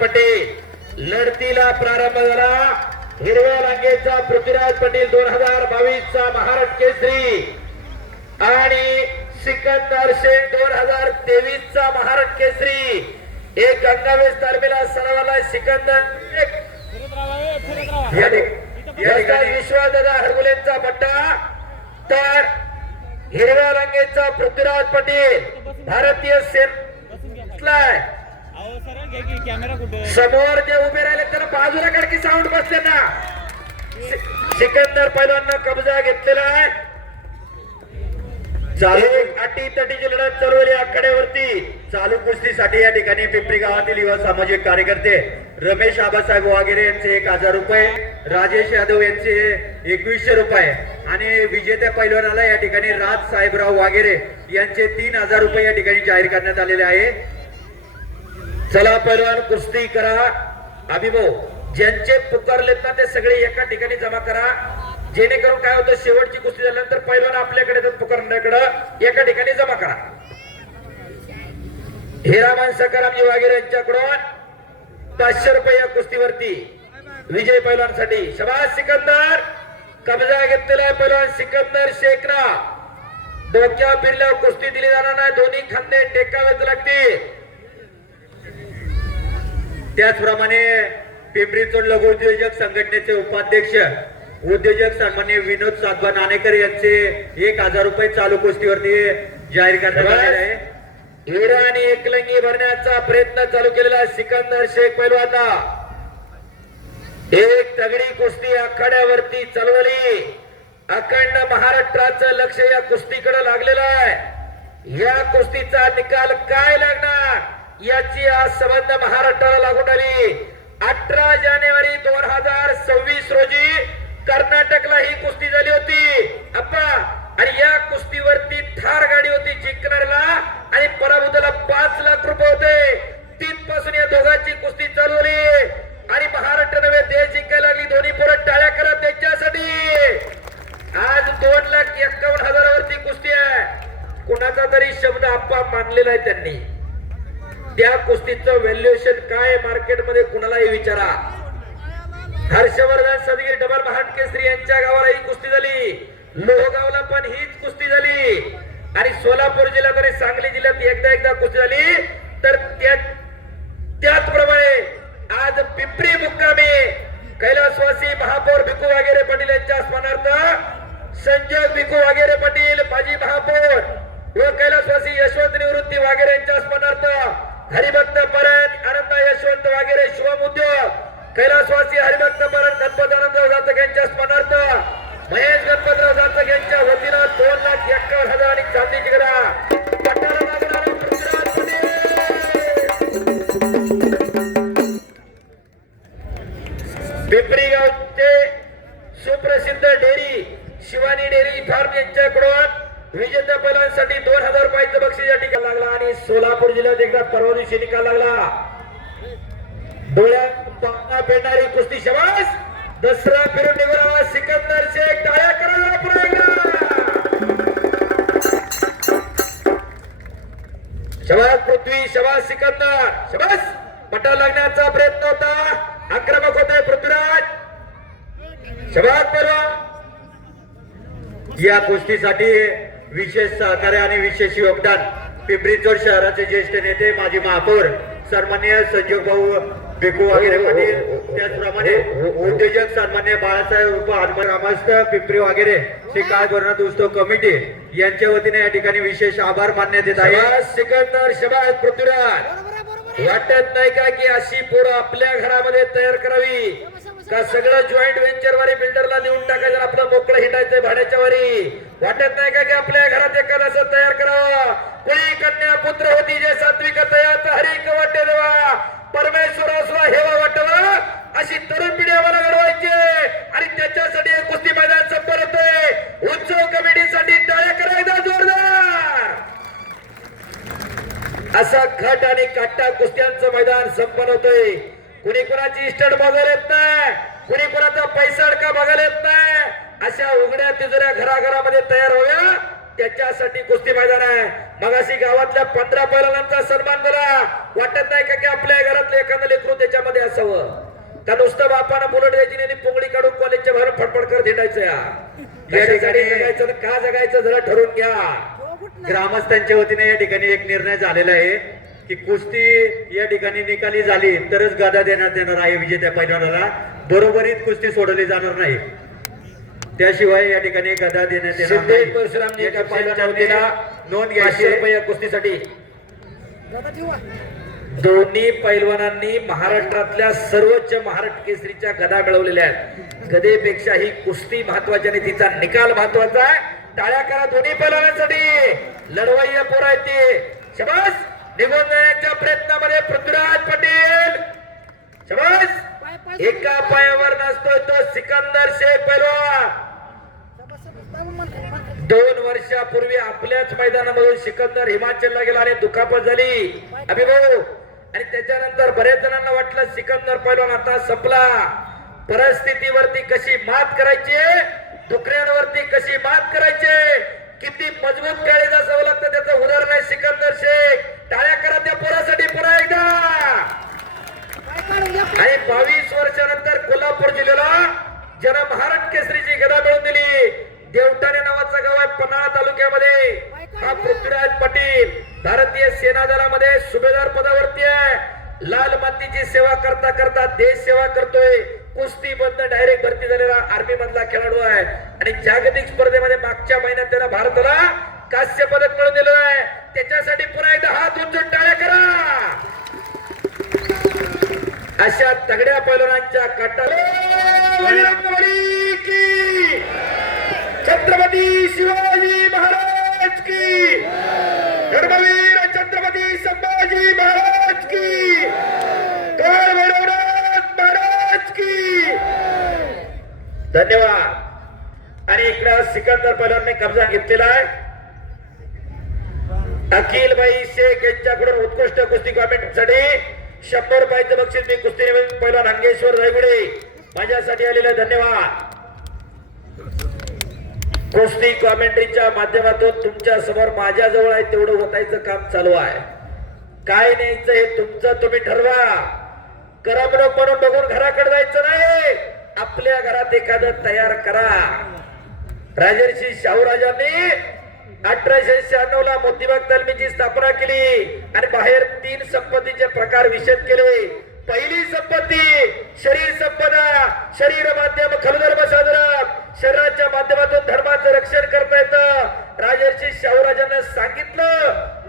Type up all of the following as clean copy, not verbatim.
पटेल लढतीला प्रारंभ झाला। हिरव्या रांगेचा पृथ्वीराज पटेल 2022 चा महाराष्ट्र केसरी आणि सिकंदर शेख 2023 चा महाराष्ट्र केसरी। एक गंगावेश तालमीला सरावाला सिकंदर विश्वासदादा हरगुलेंचा पट्टा, तर हिरव्या रंगेचा पृथ्वीराज पटेल भारतीय सेना समोर जे उभे राहिले त्यांना बाजूला कडकी साऊंड बसले ना। सिकंदर पैलवान कब्जा घेतलेला आहे। चालू अटी तटीची लढत चालवली आखाड्यावरती। चालू कुस्तीसाठी या ठिकाणी पिंपरी गावातील युवा सामाजिक कार्यकर्ते रमेश आबासाहेब वागेरे यांचे 1000 रुपये, राजेश यादव यांचे 2100 रुपये आणि विजेत्या पैलवानाला या ठिकाणी राज साहेबराव वागेरे यांचे 3000 रुपये या ठिकाणी जाहीर करण्यात आलेले आहे। चला पैलवान कुस्ती करा। अभिभाव ज्यांचे पुकारलेत ना ते सगळे एका ठिकाणी जमा करा, जेणेकरून काय होतं शेवटची कुस्ती झाल्यानंतर पैलवान आपल्याकडे येतात पुकारण्याकडे, एका ठिकाणी जमा करा। हिरामान सकारामजी वागेरे यांच्याकडून 500 रुपये या कुस्तीवरती विजय पैलवानसाठी। शबाज सिकंदर, कब्जा घेतलेला आहे पैलवान सिकंदर शेखना। डोक्या फिरल्यावर कुस्ती दिली जाणार नाही, दोन्ही खांदे टेकावेच लागतील। त्याचप्रमाणे पिंपरी चिंचवड लघु उद्योजक संघटनेचे उपाध्यक्ष उद्योजक सन्माननीय विनोद सातबा नाणेकर यांचे 1000 रुपये चालू कुस्तीवरती जाहीर करण्यात आलेले आहे। हिरा आणि एकलंगी भरण्याचा प्रयत्न चालू केलेला सिकंदर शेख पैलवान एक तगडी कुस्ती आखाड्यावरती चालवली। अखंड महाराष्ट्राचं लक्ष या कुस्तीकडे लागलेलं आहे। या कुस्तीचा निकाल काय लागणार याची आज संबंध महाराष्ट्राला लागून आली। 18 जानेवारी 2026 रोजी कर्नाटकला ही कुस्ती झाली होती अप्पा, आणि या कुस्तीवरती ठार गाडी होती जिंकणाऱ्याला आणि पराभूताला 5 लाख रुपये होते। तिथपासून या दोघांची कुस्ती चालवली आणि महाराष्ट्र नव्हे देश जिंकायला लागली। दोन्ही पोरं टाळ्या करा त्यांच्यासाठी। आज 2,51,000 कुस्ती आहे। कोणाचा तरी शब्द आप्पा मानलेला आहे त्यांनी। त्या कुस्तीचं व्हॅल्युएशन काय मार्केटमध्ये कुणालाही विचारा। हर्षवर्धन सदगीर डबल महाराष्ट्र केसरी यांच्या गावाला ही कुस्ती झाली, लोहगावला पण हीच कुस्ती झाली आणि सोलापूर जिल्ह्यात आणि सांगली जिल्ह्यात एकदा कुस्ती झाली। तर त्याचप्रमाणे आज पिंपरी मुक्कामी कैलासवासी महापौर भिकू वागेरे पाटील यांच्या स्मरणार्थ संजय भिकू वागेरे पाटील माजी महापौर व कैलासवासी यशवंत निवृत्ती वागेरे यांच्या स्मरणार्थ हरिभक्त परण आनंद यशवंत वागेरे शुभम उद्योग कैलासवासी हरिभक्त परण गणपतानंद जातक यांच्या स्मरणार्थ महेश गणपतराव जातक यांच्या वतीनं 2,51,000 आणि चांदीची गदा पट्टाला लागणारा पृथ्वीराज पिंपरी गावचे सुप्रसिद्ध डेअरी शिवानी डेअरी फार्म यांच्याकडून विजेत्या पैलवानांसाठी 2,000 रुपयाचं बक्षीस या ठिकाणी लागला आणि सोलापूर जिल्ह्यात एकदा परवा दिवशी निकाल लागला। डोळ्यात पाहता पेटणारी कुस्ती। शबास, दसरा फिरून निघाला सिकंदर शेख, टाळ्या करा पुन्हा एकदा। शबास पृथ्वी, शबास सिकंदर, शबास। पटा लागण्याचा प्रयत्न होता, आक्रमक होते पृथ्वीराज। शबास पैलवान। या कुस्तीसाठी विशेष सहकार्य आणि विशेष योगदान पिंपरी चिंचवड शहराचे ज्येष्ठ नेते माजी महापौर सन्माननीय संजोग भाऊ भिकू वागेरे पाटील, त्याचप्रमाणे उद्योजक सन्माननीय बाळासाहेब उर्फ हनुमान ग्रामस्थ पिंपरी वागेरे शिकाय भरणात उत्सव कमिटी यांच्या वतीने या ठिकाणी विशेष आभार मानण्यात येत आहे। सिकंदर, शबास पृथ्वीराज। वाटत नाही का की अशी पोरं आपल्या घरामध्ये तयार करावी का? सगळं जॉईंट व्हेंचर वारी बिल्डरला देऊन टाकायचं, आपलं मोकळं हिंडायचं भाड्याच्या वारी। वाटत नाही का की आपल्या घरात एखादा तयार करावं? कोणी कन्या पुत्र होती जे सात्विक तयार हरिक वाटे देवा परमेश्वरा हेवा वाटवा, अशी तरुण पिढी आम्हाला घडवायची आणि त्याच्यासाठी कुस्ती मैदान संपन्न होते। उत्सव कमिटीसाठी टाळ्या करायचा जोरदार। असा खट आणि काटा कुस्त्यांचं मैदान संपन्न होतंय। कुणी कुणाची इस्टेट बघायला येत नाही, कुणी कुणाचा पैसा अडका बघायला येत नाही। अशा उघड्या तिजोऱ्या घराघरामध्ये तयार होव्या त्याच्यासाठी कुस्ती मैदान आहे। मगाशी गावातल्या 15 पैलवानांचा सन्मान करा। वाटत नाही का की आपल्या घरातलं एखादं लेकरू त्याच्या असावं का नुसतं बापानं बुलेट द्यायची नाही पोंगळी काढून कॉलेजच्या बाहेर फडफड करत हिंडायचं या ठिकाणी जगायचं ना का जगायचं जरा ठरवून घ्या. ग्रामस्थांच्या वतीने या ठिकाणी एक निर्णय झालेला आहे की कुस्ती या ठिकाणी निकाली झाली तरच गदा देण्यात येणार आहे विजेत्या पैलवानाला. बरोबरीत कुस्ती सोडवली जाणार नाही, त्याशिवाय या ठिकाणी गदा देण्यात येणार सिद्धेश नाही. परशुरामजी याची पैलवानाच्या पंचांनी वतीनं नोंद 500 घ्यायची आहे. रुपये कुस्तीसाठी. दोन्ही पैलवानांनी महाराष्ट्रातल्या सर्वोच्च महाराष्ट्र केसरीच्या गदा मिळवलेल्या आहेत. गदेपेक्षा ही कुस्ती महत्वाची आणि तिचा निकाल महत्वाचा आहे. टाळ्या करा दोन्ही पैलवानांसाठी. लढवय्या पोरं आहेत ते. शाबास. निघून जाण्याच्या प्रयत्नामध्ये पृथ्वीराज पटेल. शाबास. एका पायावर नसतोय तो सिकंदर शेख पैलवान. 2 वर्षापूर्वी आपल्याच मैदानामधून सिकंदर हिमाचलला गेला आणि दुखापत झाली अभिभाऊ. आणि त्याच्यानंतर बरेच जणांना वाटलं सिकंदर पैलवान आता संपला. परिस्थितीवरती कशी मात करायची, दुखऱ्यांवरती कशी मात करायची, किती मजबूत काळीज असावं लागतं त्याचं उदाहरण आहे सिकंदर शेख. टाळ्या करा त्या पोरासाठी पुन्हा एकदा. आणि 22 वर्षानंतर कोल्हापूर जिल्ह्याला ज्यानं महाराष्ट्र केसरीची गदा मिळवून दिली, देवटाणे नावाचं गाव आहे पन्हाळा तालुक्यामध्ये, हा पृथ्वीराज पाटील भारतीय सेना दलामध्ये सुभेदार पदावरती आहे. लाल मातीची सेवा करता करता देश सेवा करतोय. कुस्ती बंद डायरेक्ट भरती झालेला आर्मी मधला खेळाडू आहे आणि जागतिक स्पर्धेमध्ये मागच्या महिन्यात त्यानं भारताला कांस्य पदक मिळवून दिलं आहे. त्याच्यासाठी पुन्हा एकदा हात उंचून टाळ्या करा. अशा तगड्या पैलवानांच्या काटाला छत्रपती शिवाजी महाराज की, धर्मवीर छत्रपती संभाजी महाराज की, काळ भैरवनाथ महाराज की. धन्यवाद. आणि इकडे सिकंदर पैलवानने कब्जा घेतलेला आहे. अखिलबाई शेख यांच्याकडून उत्कृष्ट कुस्ती कॉमेंटसाठी 100 रुपयाचं बक्षीस मी कुस्ती पैलवान अंगेश्वर रायगुडे माझ्यासाठी आलेला. धन्यवाद. कुस्ती कॉमेंट्रीच्या माध्यमातून तुमच्या समोर माझ्या जवळ आहे तेवढं ओतायचं काम चालू आहे. काय न्यायचं हे तुमचं तुम्ही ठरवा. करमणूक म्हणून बघून घराकडे जायचं नाही. आपल्या घरात एखादं तयार करा. राजर्षी शाहूराजांनी 1896 ला मोतीबाग तालमीची स्थापना केली आणि बाहेर 3 संपत्तीचे प्रकार विषद केले. पहिली संपत्ती शरीर संपदा, शरीर माध्यम खलधर्म साधन, शरीराच्या माध्यमातून धर्माचं रक्षण करता येतं. राजर्षी शाहूराजांना सांगितलं,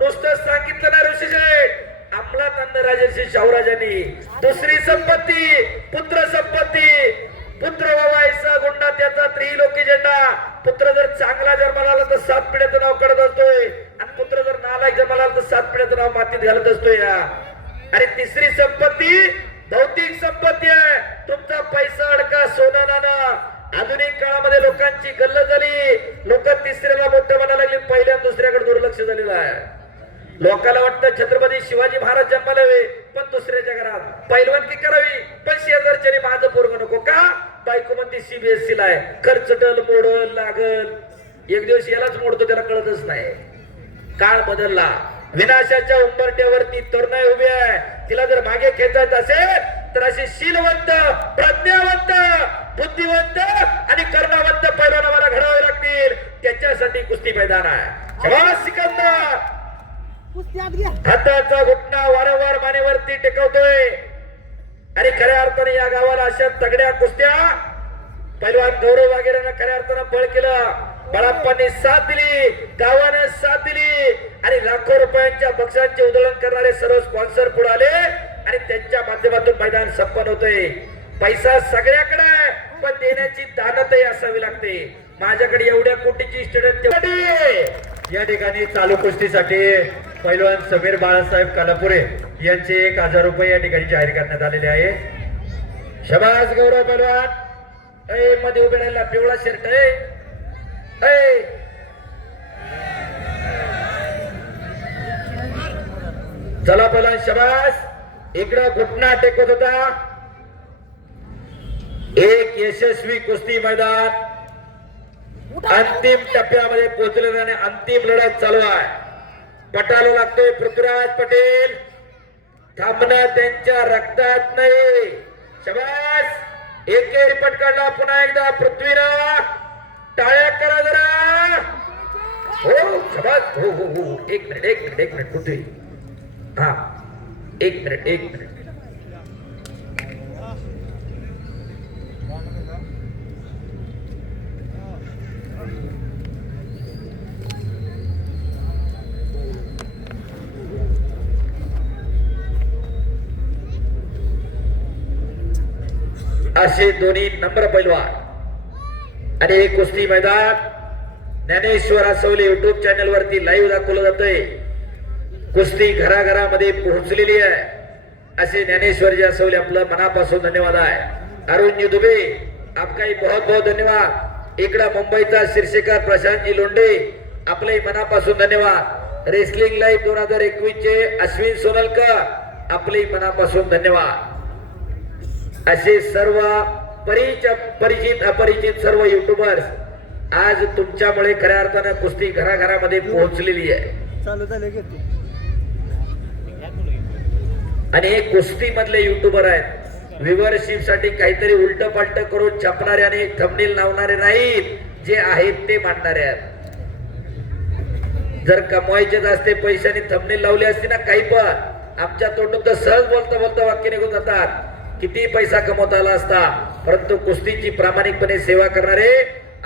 नुसतं सांगितलं नाही ऋषीशेठ, अंमलात आणलं राजर्षी शाहूराजांनी. दुसरी संपत्ती पुत्र संपत्ती. पुत्र व्हायचा गुंडा त्याचा त्रिलोकी झेंडा. पुत्र जर चांगला जन्माला आला तर 7 पिढ्याचं नाव काढत असतोय आणि पुत्र जर नालायक जन्माला आला तर 7 पिढ्याचं नाव मातीत घालत असतोय. आणि तिसरी संपत्ती भौतिक संपत्ती आहे. तुमचा पैसा अडका सोनं नाणं. आधुनिक काळामध्ये लोकांची गल्लत झाली. लोक तिसऱ्याला मोठं म्हणायला लागली, पहिल्या दुसऱ्याकडे दुर्लक्ष झालेलं आहे. लोकांना वाटतं छत्रपती शिवाजी महाराज जन्माला हवे पण दुसऱ्याच्या घरात पैलवानकी करावी, पण शेजारच्याने माझं पोरग नको का. बायको म्हणते CBSE ला आहे, खर्चटल मोडल लागल. एक दिवस यालाच मोडतो, त्याला कळतच नाही. काळ बदलला. विनाशाच्या उंबरट्यावरती तरुणाई उभी आहे. तिला जर मागे खेचायचं असेल तर असे शीलवंत, प्रज्ञावंत, बुद्धिवंत आणि कर्मवंत पैलवान आम्हाला घडावे लागतील. त्याच्यासाठी कुस्ती मैदान आहे. शाबास सिकंदर. हाताचा घुटणा वारंवार मानेवरती टेकवतोय आणि खऱ्या अर्थाने या गावाला अशा तगड्या कुस्त्या पैलवान गौरव वगैरे खऱ्या अर्थानं बळ केलं. बाळाप्पांनी साथ दिली, गावाने साथ दिली आणि लाखो रुपयांच्या बक्षांचे उधळण करणारे सर्व स्पॉन्सर पुढे आले आणि त्यांच्या माध्यमातून मैदान संपन्न होतंय. पैसा सगळ्याकडे आहे पण देण्याची दानतही असावी लागते. माझ्याकडे एवढ्या कोटीची स्टेडियम. या ठिकाणी चालू कुस्तीसाठी पैलवान समीर बाळासाहेब कालापुरे यांचे 1000 रुपये या ठिकाणी जाहीर करण्यात आलेले आहे. शाबास गौरव पैलवान. मध्ये उभे राहिला पिवळा शर्ट चला पैलवान शाबास. इकडं घुटणा टेकत होता. एक यशस्वी कुस्ती मैदान अंतिम टप्प्यामध्ये पोहोचलेला आणि अंतिम लढत चालू आहे. पटाला लागतोय पृथ्वीराज पटेल थांबणं त्यांच्या रक्तात नाही. शबास एकेरी पटकाडला पुन्हा एकदा पृथ्वीराज. टाळ्या करा जरा. हो शबास. हो हो हो एक मिनिट पृथ्वी. हा एक मिनिट. असे दोन्ही नंबर पैलवान आणि हे कुस्ती मैदान ज्ञानेश्वर असवले युट्यूब चॅनल वरती लाईव्ह दाखवलं जातंय. कुस्ती घराघरामध्ये पोहोचलेली आहे. असे ज्ञानेश्वरजी असवले आपलं मनापासून धन्यवाद आहे. अरुणजी दुबे आपकाही बहुत बहुत धन्यवाद. इकडा मुंबईचा शीर्षकार प्रशांतजी लोंढे आपले मनापासून धन्यवाद. रेसलिंग लाईव्ह 2021 चे अश्विन सोनलकर आपले मनापासून धन्यवाद. असे सर्व परिचित अपरिचित सर्व युट्यूबर्स आज तुमच्यामुळे खऱ्या अर्थानं कुस्ती घराघरामध्ये पोहोचलेली आहे. आणि हे कुस्ती मधले युट्यूबर आहेत. व्ह्यूअरशिप साठी काहीतरी उलट पालट करून छापणारे आणि थंबनेल लावणारे नाहीत, जे आहेत ते मांडणारे आहेत. जर कमवायचे असते पैशाने थंबनेल लावले असते ना काही पण आमच्या तोंडून तर सहज बोलता वाक्य निघून जातात. किती पैसा कमवता आला असता. परंतु कुस्तीची प्रामाणिकपणे सेवा करणारे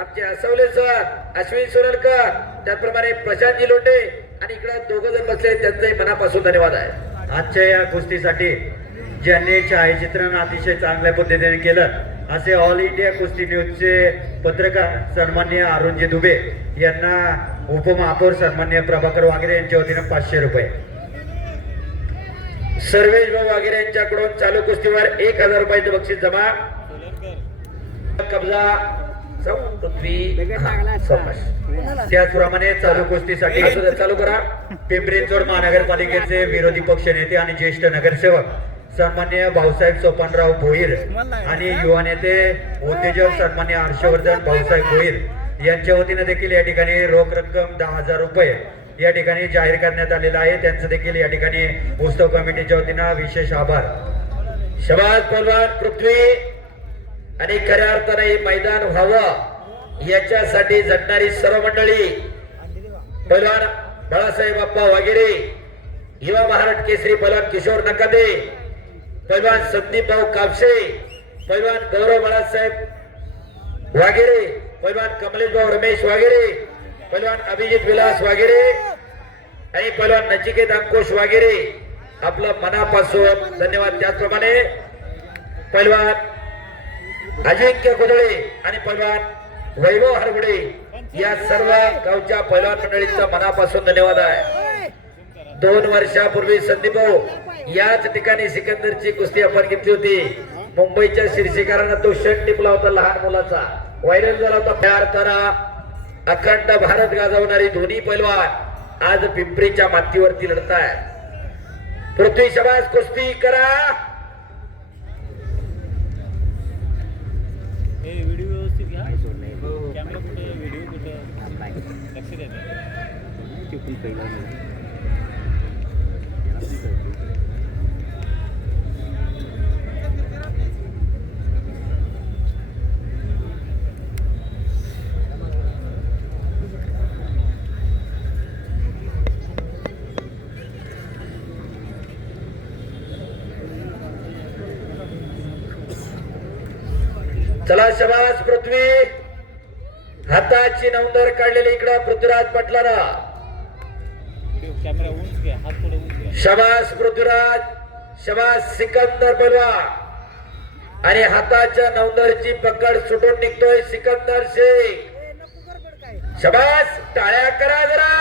आमचे असवले सर, अश्विन सोनलकर, त्याचप्रमाणे प्रशांतजी लोंढे आणि इकडे दोघ जण बसले त्यांचंही मनापासून धन्यवाद आहे. आजच्या या कुस्तीसाठी ज्यांनी छायाचित्रण अतिशय चांगल्या पद्धतीने केलं असे ऑल इंडिया कुस्ती न्यूजचे पत्रकार सन्मान्य अरुणजी दुबे यांना उपमहापौर सन्मान्य प्रभाकर वागरे यांच्या वतीने 500 रुपये. सर्वेश भाऊ वगैरे यांच्याकडून चालू कुस्तीवर 1000 रुपयाचं बक्षीस जमा. कब्जा त्याचप्रमाणे चालू कुस्तीसाठी चालू करा. पिंपरी चिंचवड महानगरपालिकेचे विरोधी पक्ष नेते आणि ज्येष्ठ नगरसेवक सन्मान्य भाऊसाहेब सोपानराव भोईर आणि युवा नेते उद्योजक सन्मान्य हर्षवर्धन भाऊसाहेब भोईर यांच्या वतीने देखील या ठिकाणी रोख रक्कम 10,000 रुपये या ठिकाणी जाहीर करण्यात आलेला आहे. त्यांचं देखील या ठिकाणी उत्सव कमिटीच्या वतीनं विशेष आभार. शबाज पहलवान पृथ्वी आणि खऱ्या अर्थाने हे मैदान व्हावं याच्यासाठी झटणारी सर्व मंडळी. पहलवान बाळासाहेब अप्पा वगैरे, युवा महाराष्ट्र केसरी पहलवान किशोर नकादे, पहलवान संदीप भाऊ कापसे, पहलवान गौरव बाळासाहेब वगैरे, पहलवान कमलेश भाऊ रमेश वगैरे, पहलवान अभिजित विलास वगैरे आणि पहलवान नचिकेत अंकुश वगैरे आपलं मनापासून धन्यवाद. त्याचप्रमाणे पहलवान अजिंक्य कुदळे आणि पहलवान वैभव हरगुडे या सर्व गावच्या पहलवान मंडळींचा मनापासून धन्यवाद आहे. 2 वर्षापूर्वी संदीप भाऊ याच ठिकाणी सिकंदरची कुस्ती आपण घेतली होती. मुंबईच्या शीर्षकारांना तो शर्ट टिपला होता लहान मुलाचा, व्हायरल झाला होता. त्या अर्थानं अखंड भारत गाजवणारी दोन्ही पैलवान आज पिंपरीच्या मातीवरती लढत आहेत. पृथ्वी शबाज कुस्ती करा. व्हिडिओ व्यवस्थित घ्या. कॅमेरा कुठे, व्हिडिओ कुठे, लक्ष द्या. चला शबाज पृथ्वी. हाताची नवंदर काढलेली इकडं पृथ्वीराज पटलारा. कॅमेरा उंच घ्या, हात थोडं उंच घ्या. शबाज पृथ्वीराज, शबाज सिकंदर पहलवान आणि हाताच्या नवंदरची पकड सुटून निघतोय सिकंदर शेख. शबाज टाळ्या करा जरा.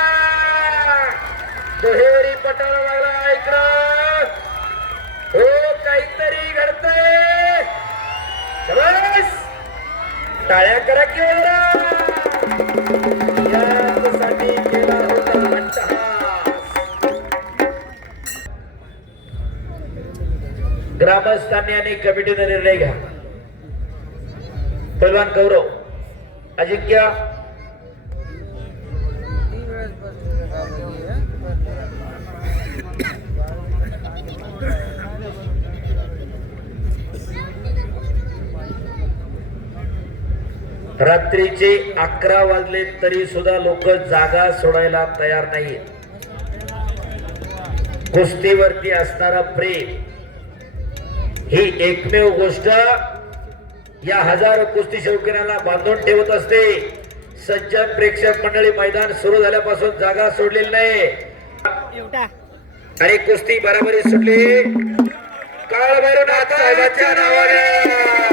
दुहेरी पटाला लागला इकडं. हो काहीतरी घडतंय. शबाज टाळ्या करा की यासाठी केला होता अट्टहास. ग्रामस्थांनी आणि कमिटीने निर्णय घ्या. पहलवान गौरव अजिंक्य रात्रीचे 11 वाजले तरी सुद्धा लोक जागा सोडायला तयार नाहीत. कुस्तीवरती असणारा प्रेम ही एकमेव गोष्ट या हजारो कुस्ती शौकीनाला बांधून ठेवत असते. सज्जन प्रेक्षक मंडळी, मैदान सुरू झाल्यापासून जागा सोडलेली नाही आणि कुस्ती बराबरी सुटली. काळभैरवनाथ साहेबांच्या नावाने